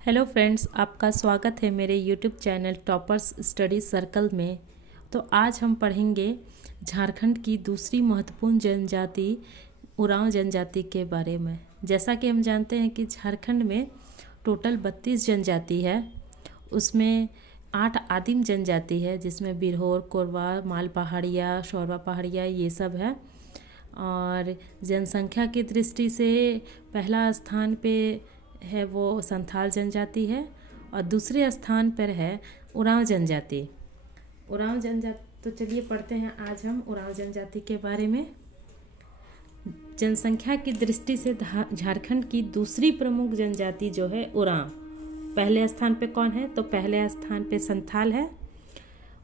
Hello friends, आपका स्वागत है मेरे YouTube channel toppers study circle में। तो आज हम पढ़ेंगे झारखंड की दूसरी महत्वपूर्ण जनजाति उरांव जनजाति के बारे में। जैसा कि हम जानते हैं कि झारखंड में टोटल 32 जनजाति है। उसमें 8 आदिम जनजाति है, जिसमें बिरहोर, कोरवा, माल पहाड़िया, शौरवा पहाड़िया ये सब है। और जनसंख्या की दृष्टि से पहला स्थान पे है वो संथाल जनजाति है और दूसरे स्थान पर है उरांव जनजाति। उरांव जनजाति, तो चलिए पढ़ते हैं आज हम उरांव जनजाति के बारे में। जनसंख्या की दृष्टि से झारखंड की दूसरी प्रमुख जनजाति जो है उरांव। पहले स्थान पे कौन है? तो पहले स्थान पे संथाल है।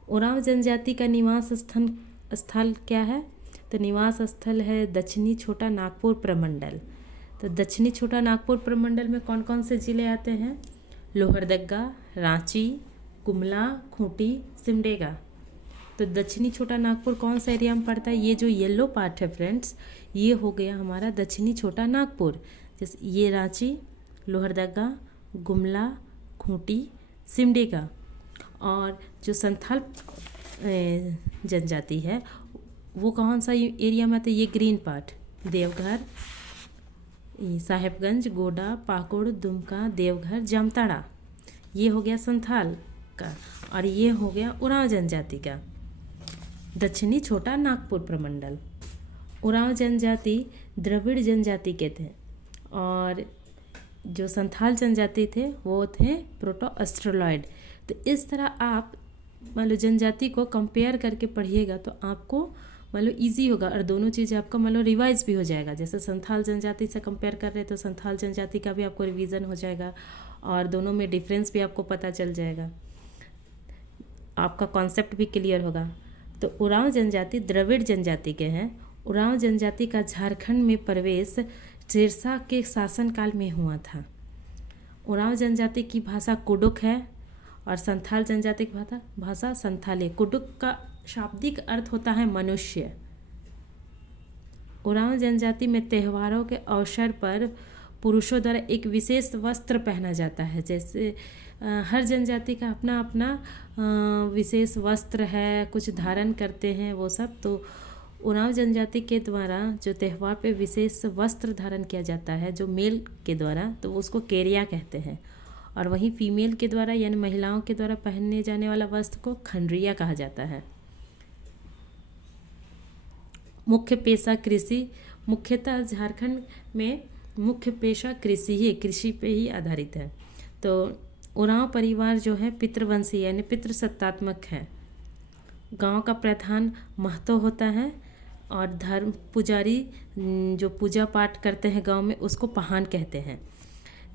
उरांव जनजाति का निवास स्थल क्या है? तो निवास स्थल है दक्षिणी छोटा नागपुर प्रमंडल। तो दक्षिणी छोटा नागपुर प्रमंडल में कौन कौन से ज़िले आते हैं? लोहरदगा, रांची, गुमला, खूंटी, सिमडेगा। तो दक्षिणी छोटा नागपुर कौन सा एरिया में पड़ता है? ये जो येलो पार्ट है फ्रेंड्स, ये हो गया हमारा दक्षिणी छोटा नागपुर। जैसे ये रांची, लोहरदगा, गुमला, खूंटी, सिमडेगा। और जो संथाल जनजाति है वो कौन सा एरिया में आता है? ये ग्रीन पार्ट, देवघर, साहेबगंज, गोडा, पाकुड़, दुमका, देवघर, जामताड़ा। ये हो गया संथाल का। और ये हो गया उरांव जनजाति का, दक्षिणी छोटा नागपुर प्रमंडल। उरांव जनजाति द्रविड़ जनजाति के थे और जो संथाल जनजाति थे वो थे प्रोटो ऑस्ट्रेलॉइड। तो इस तरह आप मान लो जनजाति को कंपेयर करके पढ़िएगा तो आपको मान लो ईजी होगा और दोनों चीज़ आपका मान लो रिवाइज भी हो जाएगा। जैसे संथाल जनजाति से कंपेयर कर रहे हैं तो संथाल जनजाति का भी आपको रिवीजन हो जाएगा और दोनों में डिफरेंस भी आपको पता चल जाएगा, आपका कॉन्सेप्ट भी क्लियर होगा। तो उरांव जनजाति द्रविड़ जनजाति के हैं। उरांव जनजाति का झारखंड में प्रवेश शेरशाह के शासनकाल में हुआ था। उरांव जनजाति की भाषा कुडुक है और संथाल जनजाति की भाषा संथाली। कुडुक का शाब्दिक अर्थ होता है मनुष्य। उरांव जनजाति में त्योहारों के अवसर पर पुरुषों द्वारा एक विशेष वस्त्र पहना जाता है। जैसे हर जनजाति का अपना अपना विशेष वस्त्र है, कुछ धारण करते हैं वो सब। तो उरांव जनजाति के द्वारा जो त्यौहार पे विशेष वस्त्र धारण किया जाता है जो मेल के द्वारा, तो उसको केरिया कहते हैं। और वहीं फीमेल के द्वारा यानी महिलाओं के द्वारा पहनने जाने वाला वस्त्र को खंडरिया कहा जाता है। मुख्य पेशा कृषि। मुख्यतः झारखंड में मुख्य पेशा कृषि पे ही आधारित है। तो उरांव परिवार जो है पितृवंशी यानी पितृसत्तात्मक है। गांव का प्रधान महतो होता है और धर्म पुजारी जो पूजा पाठ करते हैं गांव में उसको पहान कहते हैं।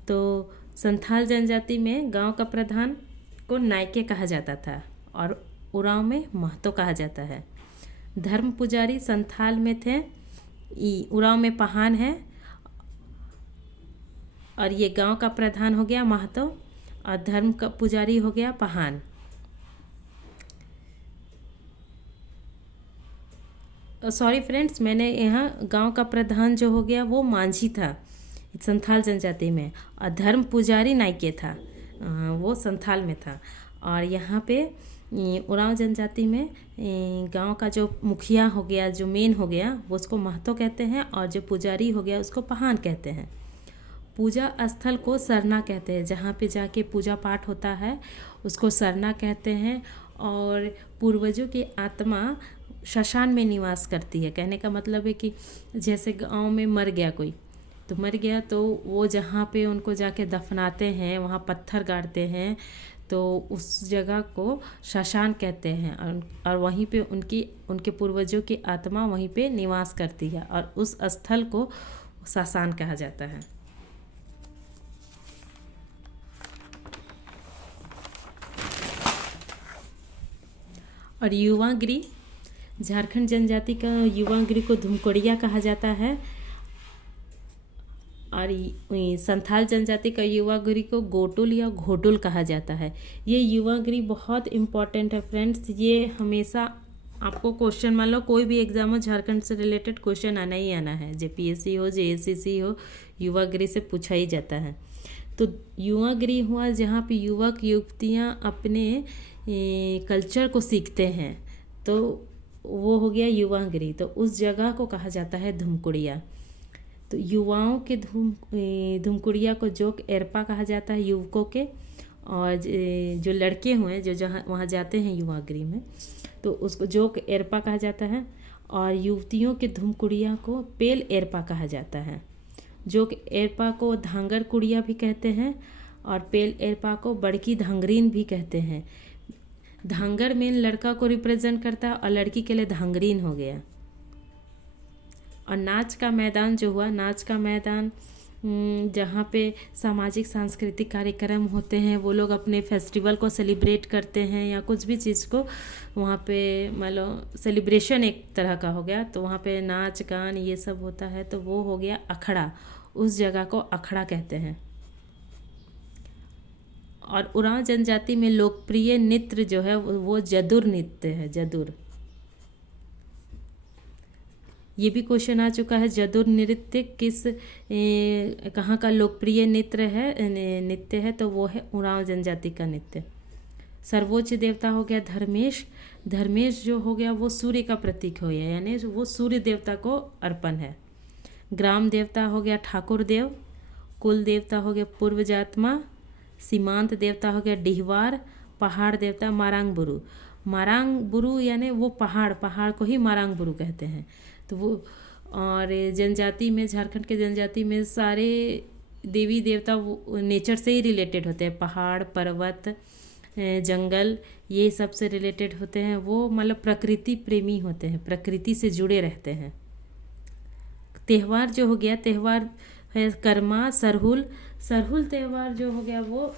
तो संथाल जनजाति में गांव का प्रधान को नायके कहा जाता था और उरांव में महतो कहा जाता है। धर्म पुजारी संथाल में थे, उरांव में पहान है और ये गांव का प्रधान हो गया महतो और धर्म का पुजारी हो गया पहान। सॉरी फ्रेंड्स, मैंने यहाँ गांव का प्रधान जो हो गया वो मांझी था संथाल जनजाति में और धर्म पुजारी नायके था, वो संथाल में था। और यहाँ पे उरांव जनजाति में गांव का जो मुखिया हो गया, जो मेन हो गया, वो उसको महतो कहते हैं और जो पुजारी हो गया उसको पहान कहते हैं। पूजा स्थल को सरना कहते हैं, जहाँ पे जाके पूजा पाठ होता है उसको सरना कहते हैं। और पूर्वजों की आत्मा श्मशान में निवास करती है। कहने का मतलब है कि जैसे गांव में मर गया कोई, तो मर गया तो वो जहाँ पे उनको जाके दफनाते हैं वहाँ पत्थर गाड़ते हैं, तो उस जगह को श्मशान कहते हैं। और वहीं पे उनके पूर्वजों की आत्मा वहीं पे निवास करती है और उस स्थल को श्मशान कहा जाता है। और युवागिरी, झारखंड जनजाति का युवागिरी को धुमकोड़िया कहा जाता है और संथाल जनजाति का युवागिरी को गोटुल या घोटुल कहा जाता है। ये युवागिरी बहुत इम्पॉर्टेंट है फ्रेंड्स। ये हमेशा आपको क्वेश्चन, मान लो कोई भी एग्जाम हो, झारखंड से रिलेटेड क्वेश्चन आना ही आना है। जेपीएससी हो, जेएससीसी हो, युवागिरी से पूछा ही जाता है। तो युवा गृह हुआ जहाँ पे युवक युवतियाँ अपने कल्चर को सीखते हैं, तो वो हो गया युवा गृह। तो उस जगह को कहा जाता है धूमकुड़िया। तो युवाओं के धूमकुड़िया को जोक एरपा कहा जाता है युवकों के, और जो लड़के हुए जो जहाँ वहाँ जाते हैं युवा गृह में, तो उसको जोक एरपा कहा जाता है। और युवतियों के धूमकुड़िया को पेल एरपा कहा जाता है। जोक एरपा को धांगर कुड़िया भी कहते हैं, और पेल एरपा को बड़की धांगरीन भी कहते हैं। धांगर मेन लड़का को रिप्रेजेंट करता है और लड़की के लिए धांगरीन हो गया। और नाच का मैदान जो हुआ, नाच का मैदान जहाँ पे सामाजिक सांस्कृतिक कार्यक्रम होते हैं, वो लोग अपने फेस्टिवल को सेलिब्रेट करते हैं या कुछ भी चीज़ को वहाँ पे मतलब सेलिब्रेशन एक तरह का हो गया, तो वहाँ पे नाच गान ये सब होता है, तो वो हो गया अखड़ा। उस जगह को अखड़ा कहते हैं। और उरांव जनजाति में लोकप्रिय नृत्य जो है वो जदुर नृत्य है। जदुर, ये भी क्वेश्चन आ चुका है, जदुर नृत्य कहाँ का लोकप्रिय नृत्य है, तो वो है उरांव जनजाति का नृत्य। सर्वोच्च देवता हो गया धर्मेश। धर्मेश जो हो गया वो सूर्य का प्रतीक हो गया, यानी वो सूर्य देवता को अर्पण है। ग्राम देवता हो गया ठाकुर देव। कुल देवता हो गया पूर्व जातमा। सीमांत देवता हो गया डिहवार। पहाड़ देवता मारांग बुरु। मारांग बुरु यानी वो पहाड़ को ही मारांग बुरु कहते हैं। तो वो, और जनजाति में, झारखंड के जनजाति में सारे देवी देवता वो नेचर से ही रिलेटेड होते हैं। पहाड़, पर्वत, जंगल, ये सब से रिलेटेड होते हैं। वो मतलब प्रकृति प्रेमी होते हैं, प्रकृति से जुड़े रहते हैं। त्यौहार जो हो गया, त्यौहार है कर्मा, सरहुल। सरहुल त्यौहार जो हो गया वो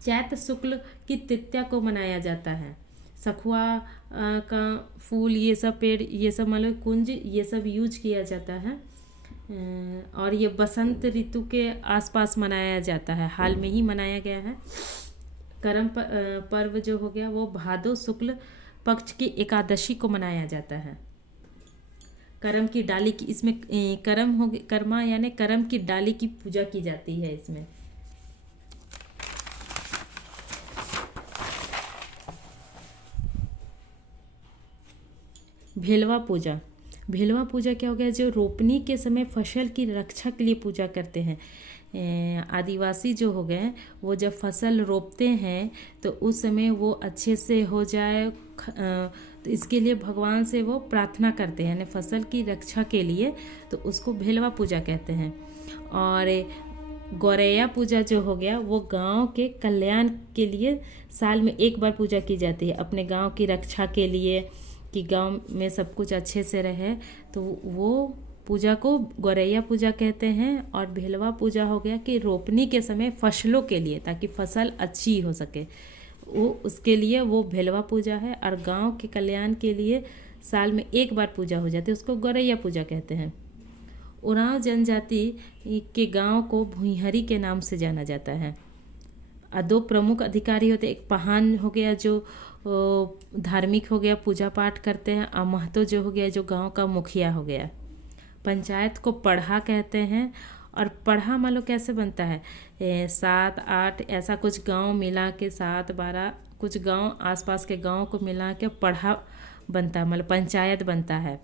चैत्र शुक्ल की तृतीया को मनाया जाता है। सखुआ का फूल, ये सब पेड़, ये सब मतलब कुंज, ये सब यूज किया जाता है। और ये बसंत ऋतु के आसपास मनाया जाता है, हाल में ही मनाया गया है। करम पर्व जो हो गया वो भादो शुक्ल पक्ष की एकादशी को मनाया जाता है। करम की डाली की, इसमें करम हो गया, कर्मा यानी करम की डाली की पूजा की जाती है इसमें। भेलवा पूजा। भेलवा पूजा क्या हो गया, जो रोपनी के समय फसल की रक्षा के लिए पूजा करते हैं। आदिवासी जो हो गए वो जब फसल रोपते हैं तो उस समय वो अच्छे से हो जाए, तो इसके लिए भगवान से वो प्रार्थना करते हैं, यानी फसल की रक्षा के लिए, तो उसको भेलवा पूजा कहते हैं। और गौरैया पूजा जो हो गया वो गांव के कल्याण के लिए साल में एक बार पूजा की जाती है, अपने गांव की रक्षा के लिए, कि गांव में सब कुछ अच्छे से रहे, तो वो पूजा को गौरैया पूजा कहते हैं। और भेलवा पूजा हो गया कि रोपनी के समय फसलों के लिए, ताकि फसल अच्छी हो सके, वो उसके लिए वो भेलवा पूजा है। और गांव के कल्याण के लिए साल में एक बार पूजा हो जाती है, उसको गौरैया पूजा कहते हैं। उरांव जनजाति के गांव को भुइहरी के नाम से जाना जाता है। दो प्रमुख अधिकारी होते, एक पहान हो गया जो धार्मिक हो गया, पूजा पाठ करते हैं, और महतो जो हो गया जो गांव का मुखिया हो गया। पंचायत को पढ़ा कहते हैं। और पढ़ा मान लो कैसे बनता है, 7, 8 ऐसा कुछ गांव मिला के, 7, 12 कुछ गांव आसपास के गांव को मिला के पढ़ा बनता है, मतलब पंचायत बनता है।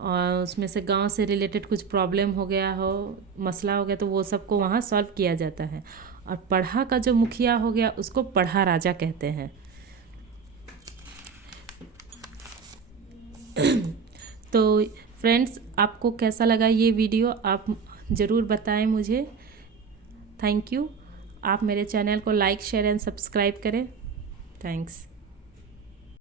और उसमें से गांव से रिलेटेड कुछ प्रॉब्लम हो गया हो, मसला हो गया, तो वो सबको वहाँ सॉल्व किया जाता है। और पढ़ा का जो मुखिया हो गया उसको पढ़ा राजा कहते हैं। तो फ्रेंड्स, आपको कैसा लगा ये वीडियो, आप ज़रूर बताएं मुझे। Thank you. आप मेरे चैनल को लाइक, शेयर एंड सब्सक्राइब करें। थैंक्स।